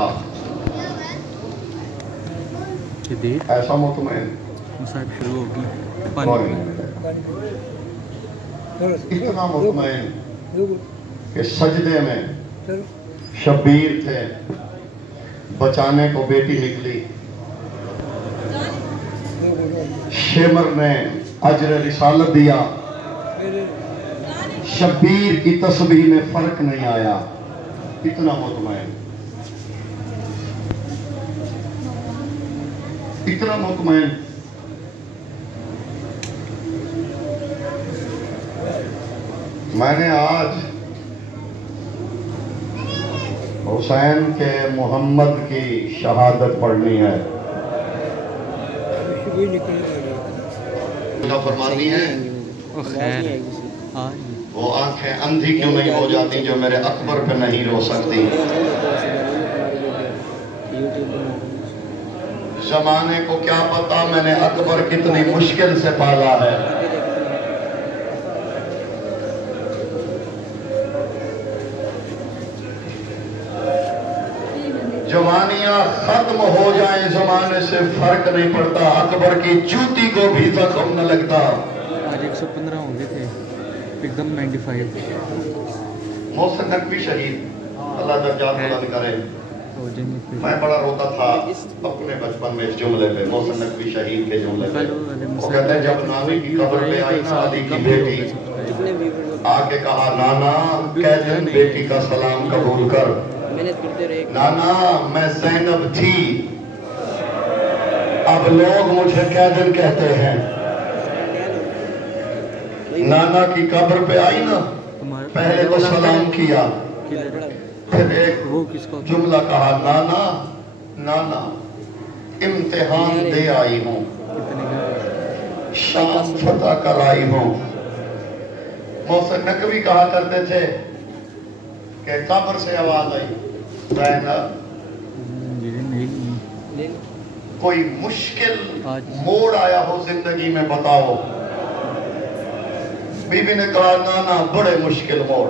تھا، ایسا مطمئن اتنا مطمئن کہ سجدے میں شبیر تھے، بچانے کو بیٹی نکلی، شمر نے اجر رسالت دیا، شبیر کی تسبیح میں فرق نہیں آیا، اتنا مطمئن، اتنا مطمئن۔ میں نے آج حسین کے محمد کی شہادت پڑھنی ہے، فرمانی ہے وہ آنکھیں اندھی کیوں نہیں ہو جاتی جو میرے اکبر پہ نہیں رو سکتی۔ زمانے کو کیا پتا میں نے اکبر کتنی مشکل سے پالا ہے، جوانیاں ختم ہو جائیں زمانے سے فرق نہیں پڑتا، اکبر کی جوتی کو بھی زخم نہ لگتا۔ آج 115 ہو گئے تھے، ایک دم 95۔ محسن نقوی شہید، اللہ درجات بلند کرے۔ میں بڑا روتا تھا اپنے بچپن میں اس جملے پہ، محسن نقوی شہید کے جملے پہ۔ وہ کہتے ہیں جب نانا کی قبر پہ آئی نا علی کی بیٹی، آ کے کہا نانا قیدن بیٹی کا سلام قبول کر۔ نانا میں زینب تھی، اب لوگ مجھے قیدن کہتے ہیں۔ نانا کی قبر پہ آئی نا، پہلے تو سلام کیا، پھر ایک جملہ کہا نانا نانا امتحان دے آئی ہوں، شام فتح کر آئی ہوں۔ محسن نقوی کہا کرتے تھے کہ قبر سے آواز آئی زینب کوئی مشکل موڑ آیا ہو زندگی میں بتاؤ۔ بی بی نے کہا نانا بڑے مشکل موڑ،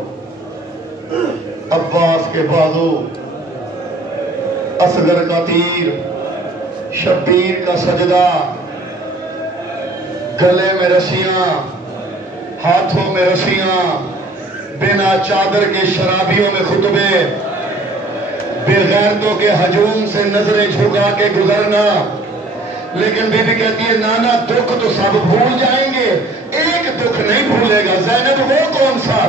عباس کے بازو، اصغر کا تیر، شبیر کا سجدہ، گلے میں رسیاں، ہاتھوں میں رسیاں، بنا چادر کے شرابیوں میں خطبے، بے غیرتوں کے ہجوم سے نظریں جھکا کے گزرنا۔ لیکن بی بی کہتی ہے نانا دکھ تو سب بھول جائیں گے، ایک دکھ نہیں بھولے گا۔ زینب وہ کون سا؟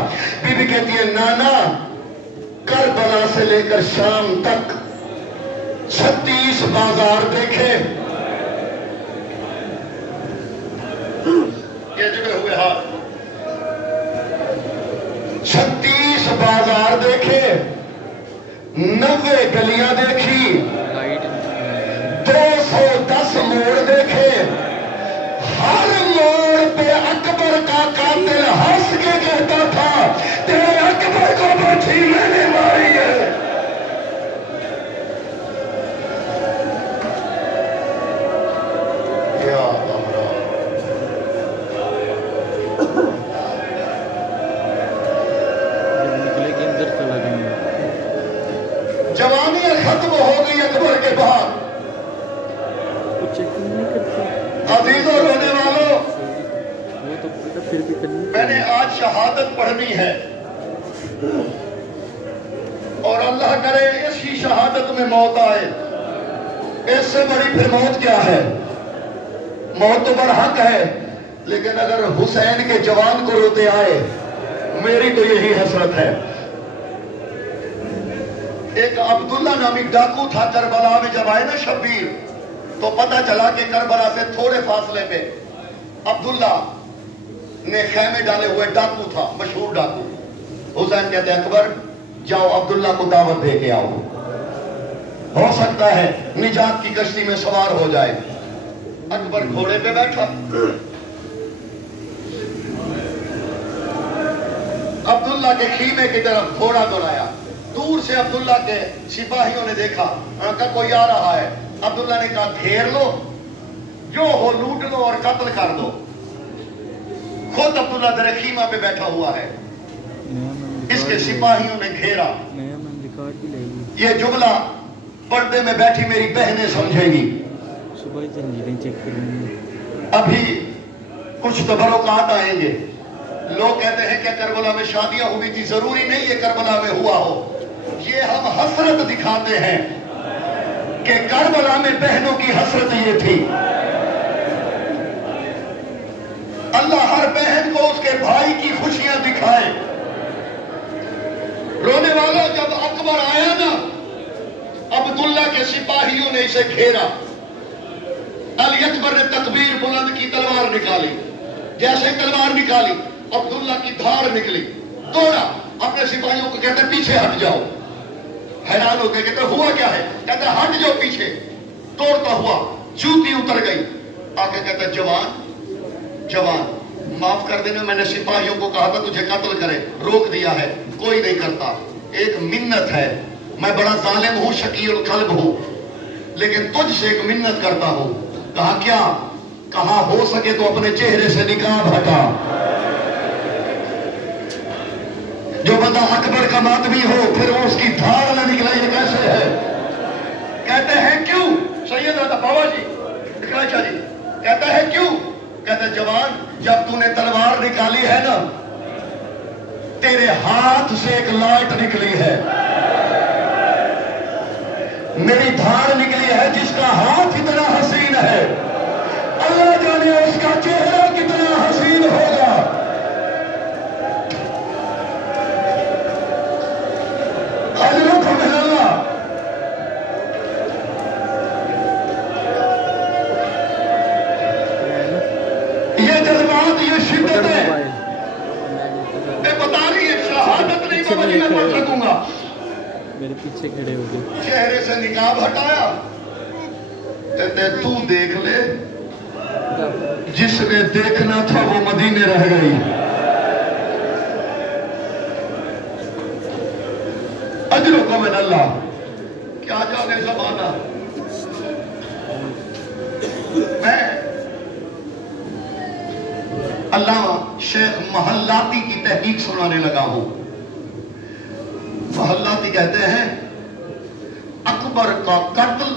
بی بی کہتی ہے نانا کربلا سے لے کر شام تک 36 بازار دیکھے، یہ جڑے ہوئے ہاتھ، 36 بازار دیکھے، 90 گلیاں دیکھی، 210 موڑ دیکھے، ہر موڑ پہ اکبر کا قاتل ہنس کے کہتا تھا تیرے اکبر کو بچی میں نے ماری ہے۔ یا جوانی ختم ہو گئی اکبر کے بعد۔ عزیزوں رونے والوں، میں نے آج شہادت پڑھنی ہے، اور اللہ کرے اسی شہادت میں موت آئے۔ اس سے بڑی پھر موت کیا ہے؟ موت تو برحق ہے، لیکن اگر حسین کے جوان کو روتے آئے، میری تو یہی حسرت ہے۔ ایک عبداللہ نامی ڈاکو تھا کربلا میں، جب آئے نا شبیر تو پتہ چلا کہ کربلا سے تھوڑے فاصلے پہ عبداللہ نے خیمے ڈالے ہوئے ڈاکو تھا، مشہور ڈاکو۔ حسین کہتے ہیں اکبر جاؤ عبداللہ کو دعوت دے کے آؤ، ہو سکتا ہے نجات کی کشتی میں سوار ہو جائے۔ اکبر گھوڑے پہ بیٹھا، عبداللہ کے خیمے کی طرف گھوڑا دوڑایا۔ دور سے عبداللہ کے سپاہیوں نے دیکھا، کہا کوئی آ رہا ہے۔ عبداللہ نے کہا گھیر لو، جو ہو لوٹ لو اور قتل کر دو۔ خود عبداللہ در خیمہ پہ بیٹھا ہوا ہے، اس کے سپاہیوں نے گھیرا۔ یہ جملہ पर्दे में बैठी मेरी बहनें समझेगी। सुबह ही जंजीरें चेक करूंगी। अभी कुछ तबरुकात आएंगे। लोग कहते हैं क्या करबला में शादियां हुई थी? जरूरी नहीं ये करबला में हुआ हो। ये हम हसरत दिखाते हैं कि करबला में बहनों की हसरत ये थी। अल्लाह हर बहन को उसके भाई की खुशियां दिखाए। रोने वाला जब अकबर आया ना, अब्दुल्ला के सिपाहियों ने इसे घेरा। अली अकबर ने तकबीर बुलंद की, तलवार निकाली। जैसे तलवार निकाली, अब्दुल्ला की धार निकली। दौड़ा, अपने सिपाहियों को कहते पीछे हट जाओ। हैरान हो गए, कहते हुआ क्या है? कहते हट जाओ पीछे। दौड़ता हुआ जूती उतर गई। आके कहते जवान जवान माफ कर देना, मैंने सिपाहियों को कहा था तुझे कत्ल करे, रोक दिया है, कोई नहीं करता। एक मिन्नत है, मैं बड़ा जालिम हूं, शकील कल्ब हूं, लेकिन तुझसे एक मिन्नत करता हूं। कहा क्या? कहा हो सके तो अपने चेहरे से निकाब हटा। जो बंदा अकबर का मातमी हो फिर वो उसकी धार न निकले, ये कैसे है? कहते हैं क्यों? सैयद बाबा जी दिखलाचा जी कहता है क्यों? कहते जवान, जब तूने तलवार निकाली है ना, तेरे हाथ से एक लाट निकली है, मेरी धार निकली है, जिसका हाथ इतना हसीन है, अल्लाह जाने उसका चेहरा कितना हसीन होगा। ये जज्बात, ये शिद्दतें बता रही है, शहादत नहीं बाबा जी मैं पढ़ सकूंगा। मेरे पीछे खड़े हो गए। चेहरे से निकाब हटाया, कहते तू देख ले, जिसने देखना था वो मदीने रह गई। अजरों को में अल्लाह, क्या जाने जमाना। मैं अल्लामा शेख महल्लाती की तहकीक सुनाने लगा हूं। महल्लाती कहते हैं अकबर का कत्ल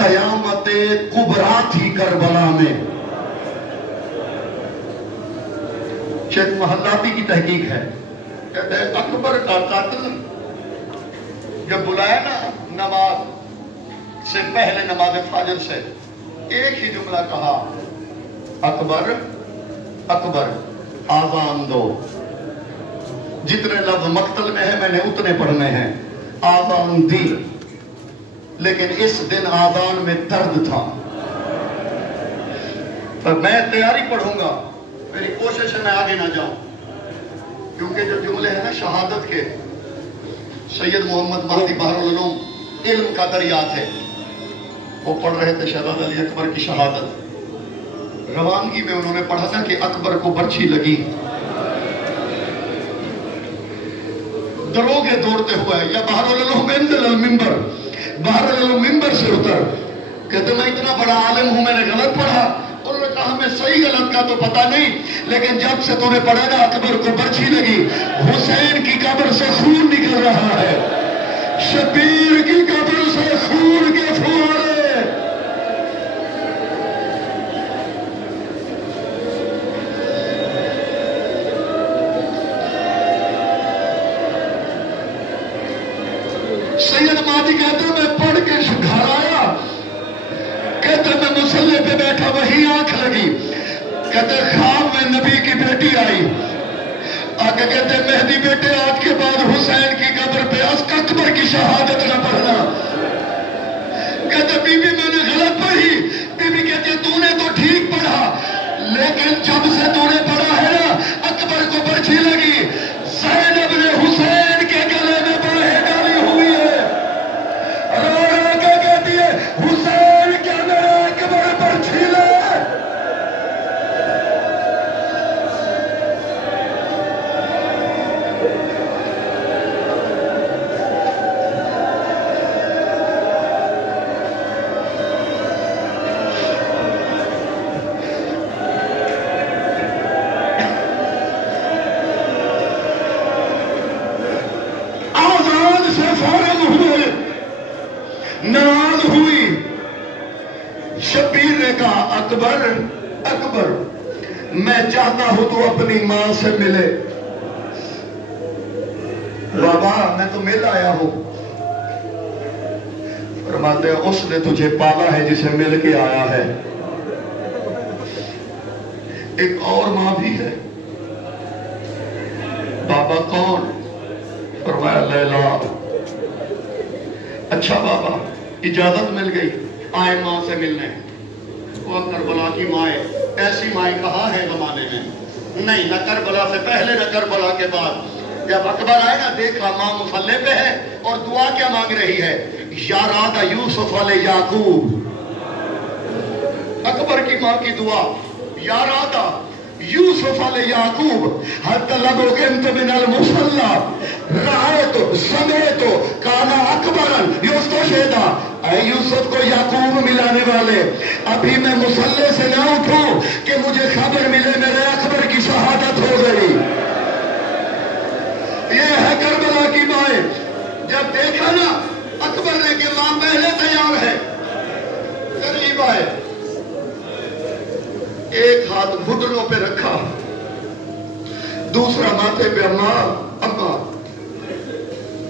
कयामत कुबरा थी करबला में। शेख महल्लाती की तहकीक है, कहते हैं अकबर का कत्ल जब बुलाया ना नमाज से पहले, नमाज फाजर से, एक ही जुमला कहा, अकबर अकबर आजान दो। जितने लफ्ज मक्तल में है मैंने उतने पढ़ने हैं। आजान दी, लेकिन इस दिन आजान में दर्द था। पर मैं तैयारी पढ़ूंगा, मेरी कोशिश है मैं आगे ना जाऊं, क्योंकि जो जुमले हैं ना शहादत के, सैयद मोहम्मद महदी बहरुल उलूम इल्म का दरिया थे, वो पढ़ रहे थे शहजादा अली अकबर की शहादत। रवानगी में उन्होंने पढ़ा था कि अकबर को बर्छी लगी। दरोगे दौड़ते हुए या बहरुल मिंबर से उतर, कहते मैं इतना बड़ा आलिम हूं, मैंने गलत पढ़ा। उन्होंने कहा मैं सही गलत का तो पता नहीं, लेकिन जब से तूने पढ़ा ना अकबर को बर्छी लगी, हुसैन की कब्र से खून निकल रहा है, शबीर की कब्र से खून के फुहारे। सैयद मादी कहते मैं पढ़ के घर आया, कहते मैं मुसल्ले पे बैठा, वही आंख लगी, कहते ख्वाब में नबी की बेटी आई। आगे कहते मेहदी बेटे आज के बाद हुसैन की कब्र पे अकबर की शहादत न पढ़ना। कहते बीबी मैंने गलत पढ़ी। बीबी कहती तूने तो ठीक पढ़ा, लेकिन जब से तूने पढ़ा है ना अकबर को बर्छी लगी, ज़ैनब ने हुसैन के गले में बाहें डाली हुई है, रो रो के कहती है हुसैन क्या मेरा अकबर बर्छी ले। नाराज हुई। शब्बीर ने कहा अकबर अकबर, मैं चाहता हूं तू अपनी मां से मिले। बाबा मैं तो मिल आया हूं। फरमाते हैं उसने तुझे पाला है जिसे मिल के आया है। एक और मां भी है। बाबा कौन? फरमाया लैला। अच्छा बाबा इजाजत मिल गई, आए मां से मिलने। वो करबला की माए, ऐसी माए कहाँ है जमाने में? नहीं, न करबला से पहले न करबला के बाद। जब अकबर आए ना, देखा मां मुसल्ले पे है और दुआ क्या मांग रही है, या रादा यूसुफ वाले याकूब। अकबर की मां की दुआ, या रादा यूसुफ वाले याकूब हत्ता लगोगे तो मिनल मुसल्ला राहे तो समय तो काना अकबरन यूसुफ शेदा। ऐ यूसुफ को याकूब मिलाने वाले, अभी मैं मुसल्ले से ना उठूं कि मुझे खबर मिले मेरे अकबर की शहादत हो गई। ये है करबला की माए। जब देखा ना अकबर ने कि मां पहले तैयार है, करीब आए, एक हाथ घुटनों पे रखा, दूसरा माथे पे। अम्मा अम्मा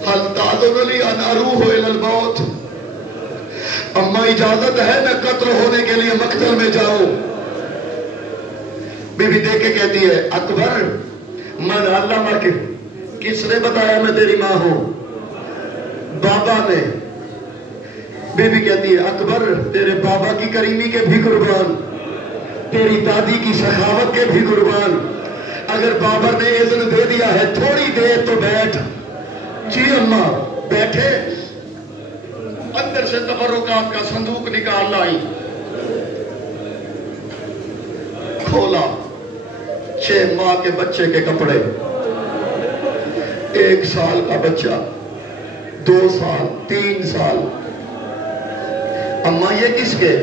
हल ताज़ुली अन अरूह इलल मौत। अम्मा इजाजत है मैं कत्ल होने के लिए मकतल में जाऊं। बीबी देख के कहती है अकबर मन अल्लाह के, किसने बताया मैं तेरी मां हूं? बाबा ने। बीबी कहती है अकबर तेरे बाबा की करीमी के भी कुर्बान, तेरी दादी की सखावत के भी कुर्बान। अगर बाबर ने इज़्न दे दिया है थोड़ी देर तो बैठ। जी अम्मा। बैठे, अंदर से तबर्रुकात का संदूक निकाल लाई, खोला, 6 माह के बच्चे के कपड़े, 1 साल का बच्चा, 2 साल, 3 साल। अम्मा ये किसके?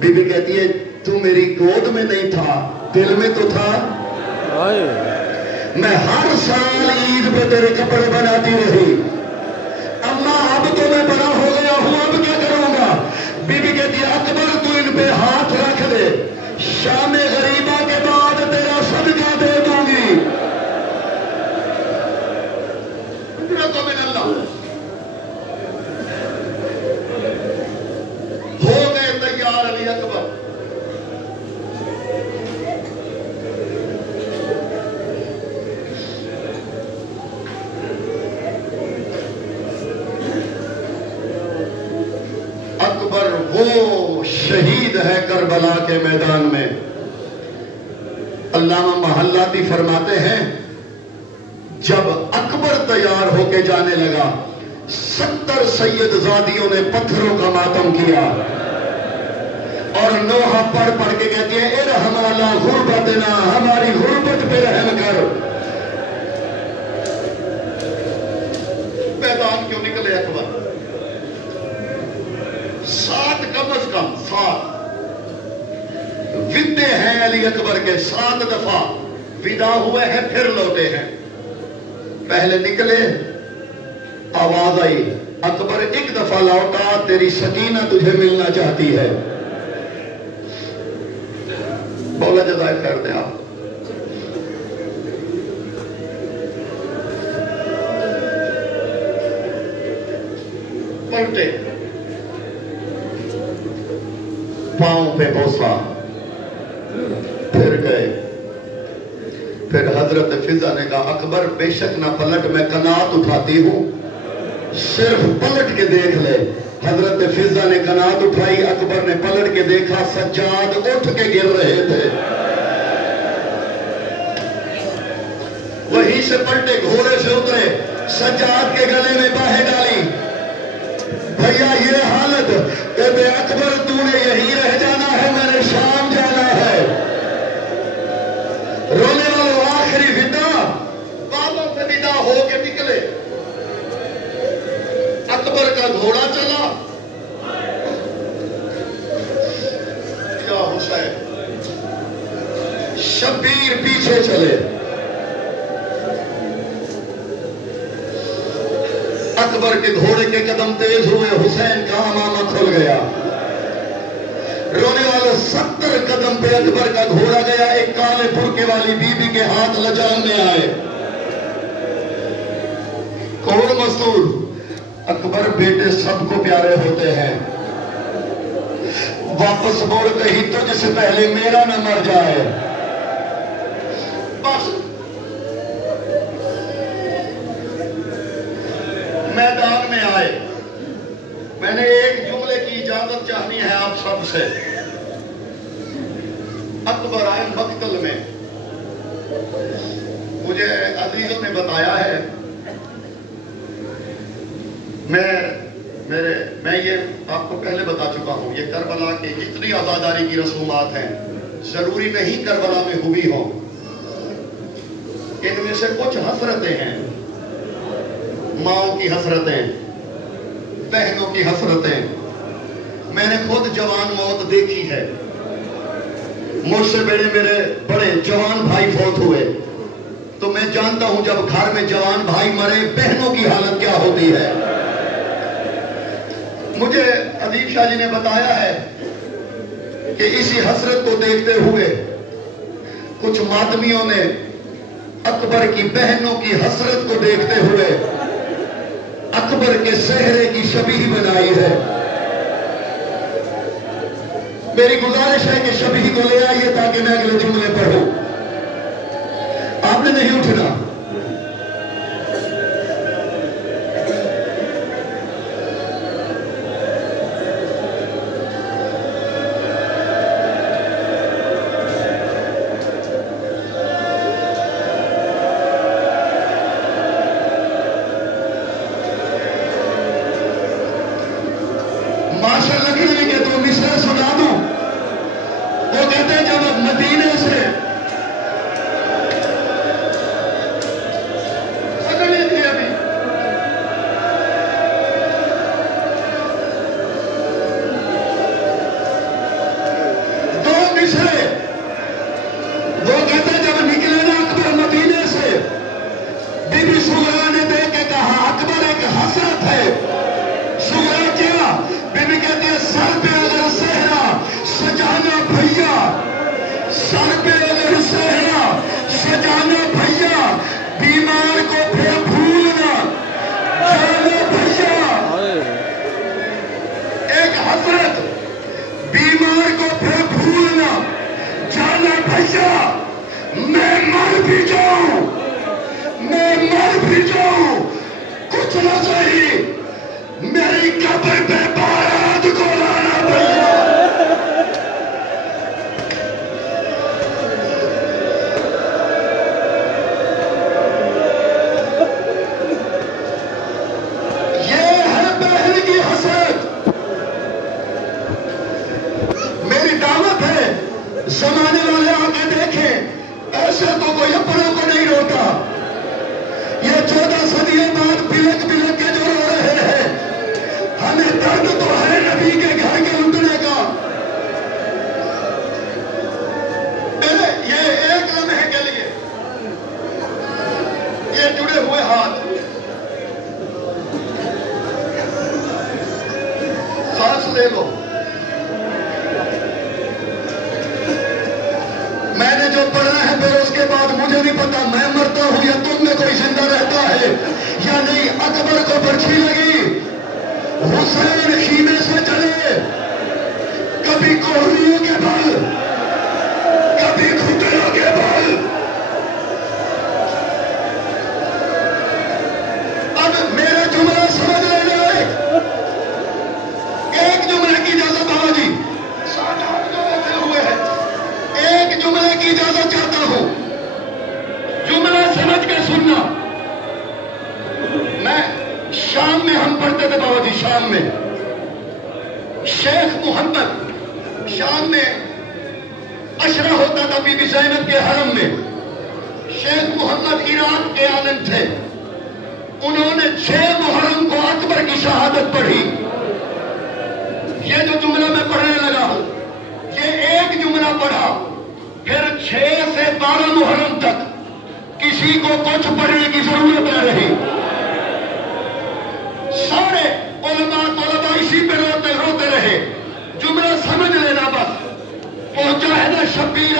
बीबी कहती है तू मेरी गोद में नहीं था, दिल में तो था। मैं हर साल ईद पे तेरे कपड़े बनाती रही। अम्मा अब तो मैं बड़ा हो गया हूं, अब क्या करूंगा? बीबी कहती है अकबर तू इन पे हाथ रख दे, शाम गरीबा के बाद तेरा सदका दे दूंगी। हो गए तैयार अली अकबर। अकबर वो शहीद है करबला के मैदान में। अल्लामा महल्लाती फरमाते हैं जब अकबर तैयार होके जाने लगा, 70 सैयदजादियों ने पत्थरों का मातम किया और नोहा पढ़ पढ़ के कहती है इरहम अला गुर्बतना, हमारी गुर्बत पे रहम कर। मैदान क्यों निकले अकबर? 7 कम अज कम 7 विदे हैं अली अकबर के। 7 दफा विदा हुए हैं फिर लौटे हैं। पहले निकले, आवाज आई अकबर एक दफा लौटा, तेरी सकीना तुझे मिलना चाहती है। बोला जज़ाए खैर दे आप। पलटे, पांव पे बोसा, फिर गए। फिर हजरत फिजा ने कहा अकबर बेशक ना पलट, मैं कनात उठाती हूं, सिर्फ पलट के देख ले। हजरत फिजा ने कनात उठाई, अकबर ने पलट के देखा, सज्जाद उठ के गिर रहे थे। वहीं से पलटे, घोड़े से उतरे, सज्जाद के गले में बाहें डाली। भैया ये हालत, कहते अकबर तूने यहीं रह जाना है, मैंने शाम जाना है। रोने वालों आखिरी विदा, बाबा से विदा हो के निकले। अकबर का घोड़ा चला, या हुसैन, शब्बीर पीछे चले। अकबर के घोड़े के कदम तेज हुए, हुसैन का अमामा بدل گیا. رونے والے 70 قدم پہ اکبر کا گھوڑا گیا. ایک کالے برقعے والی بی بی کے ہاتھ لجان میں آئے. کون مستور؟ اکبر بیٹے سب کو پیارے ہوتے ہیں. واپس موڑ کہیں تجھ سے پہلے میرا نہ مر جائے. بس میدان میں آئے. میں نے ایک جملے کی اجازت چاہنی ہے آپ سب سے. اکبر آئے مقتل میں. مجھے عزیزوں نے بتایا ہے، میں یہ آپ کو پہلے بتا چکا ہوں، یہ کربلا کے جتنی عزاداری کی رسومات ہیں ضروری نہیں کربلا میں ہوئی ہوں. ان میں سے کچھ حسرتیں ہیں، ماؤں کی حسرتیں، بہنوں کی حسرتیں. میں نے خود جوان موت دیکھی ہے. مجھ سے میرے بڑے جوان بھائی فوت ہوئے تو میں جانتا ہوں جب گھر میں جوان بھائی مرے بہنوں کی حالت کیا ہوتی ہے. مجھے ادیب شاہ جی نے بتایا ہے کہ اسی حسرت کو دیکھتے ہوئے کچھ ماتمیوں نے اکبر کی بہنوں کی حسرت کو دیکھتے ہوئے اکبر کے سہرے کی شبیہ بنائی ہے. میری گزارش ہے کہ شبیہ کو لے آئیے تاکہ میں اگلے جملے پڑھوں. آپ نے نہیں اٹھنا.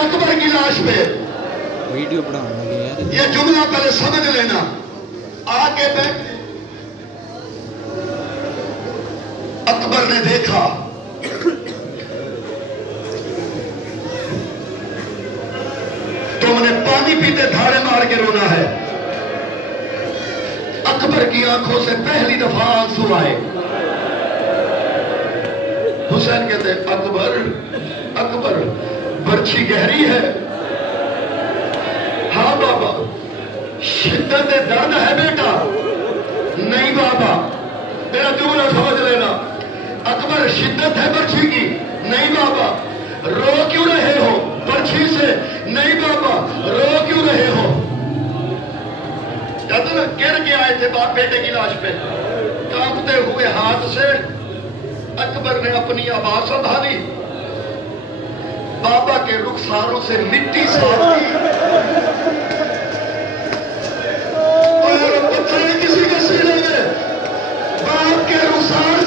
اکبر کی لاش پہ ویڈیو بڑھانا لگے یار. یہ جملہ پہلے سمجھ لینا. آگے بیٹھ اکبر نے دیکھا تم نے پانی پیتے دھاڑے مار کے رونا ہے. اکبر کی آنکھوں سے پہلی دفعہ آنسو آئے. حسین کہتے اکبر اکبر برچھی گہری ہے. ہاں بابا. شدت درد ہے بیٹا. نہیں بابا. میرا جملہ سمجھ لینا. اکبر شدت ہے برچھی کی. نہیں بابا. رو کیوں رہے ہو برچھی سے؟ نہیں بابا. رو کیوں رہے ہو؟ کہتے نا گر کے آئے تھے باپ بیٹے کی لاش پہ کانپتے ہوئے ہاتھ سے. اکبر نے اپنی آواز سنبھالی. بابا کے رخساروں سے مٹی صاف کی اور پتھر کسی کے سینے میں باپ کے رخسار